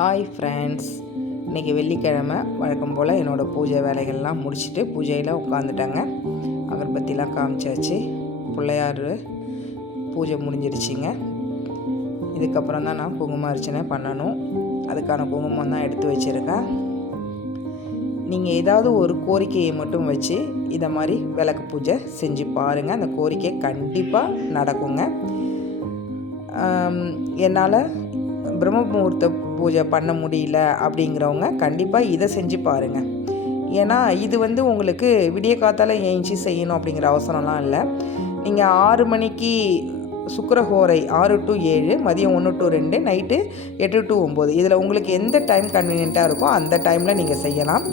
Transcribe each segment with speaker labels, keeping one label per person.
Speaker 1: Hi friends இன்றைக்கி வெள்ளிக்கிழமை. வழக்கம் போல் என்னோடய பூஜை வேலைகள்லாம் முடிச்சுட்டு பூஜையில் உட்காந்துட்டாங்க அகர்பத்திலாம் காமிச்சாச்சு. பிள்ளையார் பூஜை முடிஞ்சிருச்சிங்க. இதுக்கப்புறம் தான் நான் குங்கும அர்ச்சனை பண்ணணும். அதுக்கான குங்குமம் தான் எடுத்து வச்சுருக்கேன். நீங்கள் ஏதாவது ஒரு கோரிக்கையை மட்டும் வச்சு இதை மாதிரி விளக்கு பூஜை செஞ்சு பாருங்கள் அந்த கோரிக்கை கண்டிப்பாக நடக்குங்க. என்னால் பிரம்ம முகூர்த்த பூஜை பண்ண முடியல அப்படிங்கிறவங்க கண்டிப்பாக இதை செஞ்சு பாருங்கள் ஏன்னா இது வந்து உங்களுக்கு விடிய காத்தால் ஏஞ்சி செய்யணும் அப்படிங்கிற அவசரம்லாம் இல்லை. நீங்கள் ஆறு மணிக்கு சுக்கரஹோரை ஆறு டு ஏழு மதியம் ஒன்று டு ரெண்டு நைட்டு எட்டு டு ஒம்பது. இதில் உங்களுக்கு எந்த டைம் கன்வீனியண்ட்டாக இருக்கோ அந்த டைமில் நீங்கள் செய்யலாம்.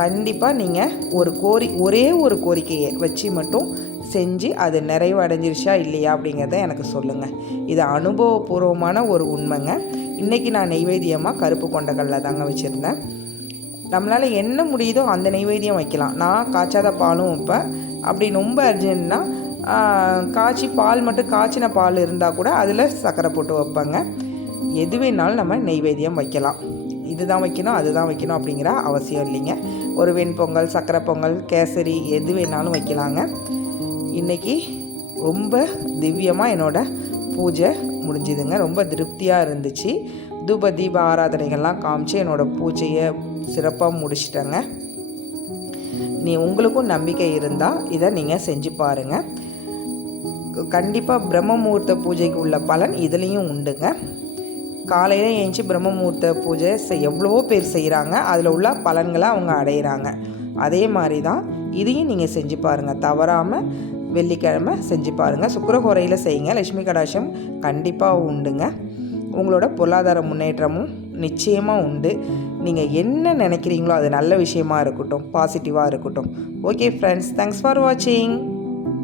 Speaker 1: கண்டிப்பாக நீங்கள் ஒரு கோரி ஒரே ஒரு கோரிக்கையை வச்சு மட்டும் செஞ்சு அது நிறைவடைஞ்சிருச்சா இல்லையா அப்படிங்கிறத எனக்கு சொல்லுங்கள் இது அனுபவபூர்வமான ஒரு உண்மைங்க. இன்றைக்கி நான் நெய்வேத்தியமாக கருப்பு கொண்டக்கல்ல தாங்க வச்சுருந்தேன். நம்மளால் என்ன முடியுதோ அந்த நெய்வேத்தியம் வைக்கலாம். நான் காய்ச்சாத பாலும் வைப்பேன் அப்படி ரொம்ப அர்ஜென்ட்னா காய்ச்சி பால் மட்டும் காய்ச்சின பால் இருந்தால் கூட அதில் சர்க்கரை போட்டு வைப்பேங்க. எது வேணாலும் நம்ம நெய்வேத்தியம் வைக்கலாம். இதுதான் வைக்கணும் அதுதான் வைக்கணும் அப்படிங்கிற அவசியம் இல்லைங்க. ஒரு வெண்பொங்கல் சக்கரை பொங்கல் கேசரி எது வேணாலும் வைக்கலாங்க. இன்றைக்கி ரொம்ப திவ்யமாக என்னோடய பூஜை முடிஞ்சுதுங்க. ரொம்ப திருப்தியாக இருந்துச்சு. தூப தீப ஆராதனைகள்லாம் காமிச்சு என்னோடய பூஜையை சிறப்பாக முடிச்சிட்டேங்க. நீ உங்களுக்கும் நம்பிக்கை இருந்தால் இதை நீங்கள் செஞ்சு பாருங்கள் கண்டிப்பாக பிரம்ம முகூர்த்த பூஜைக்கு உள்ள பலன் இதுலேயும் உண்டுங்க. காலையில் ஏஞ்சி பிரம்ம முகூர்த்த பூஜை செய் எவ்வளவோ பேர் செய்கிறாங்க அதில் உள்ள பலன்களை அவங்க அடையிறாங்க. அதே மாதிரி தான் இதையும் நீங்கள் செஞ்சு பாருங்கள் தவறாமல் வெள்ளிக்கிழமை செஞ்சு பாருங்கள் சுக்கரஹோரையில் செய்யுங்க. லட்சுமி கடாட்சம் கண்டிப்பாக உண்டுங்க. உங்களோட பொருளாதார முன்னேற்றமும் நிச்சயமாக உண்டு. நீங்கள் என்ன நினைக்கிறீங்களோ அது நல்ல விஷயமா இருக்கட்டும் பாசிட்டிவாக இருக்கட்டும். ஓகே ஃப்ரெண்ட்ஸ் தேங்க்ஸ் ஃபார் வாட்சிங்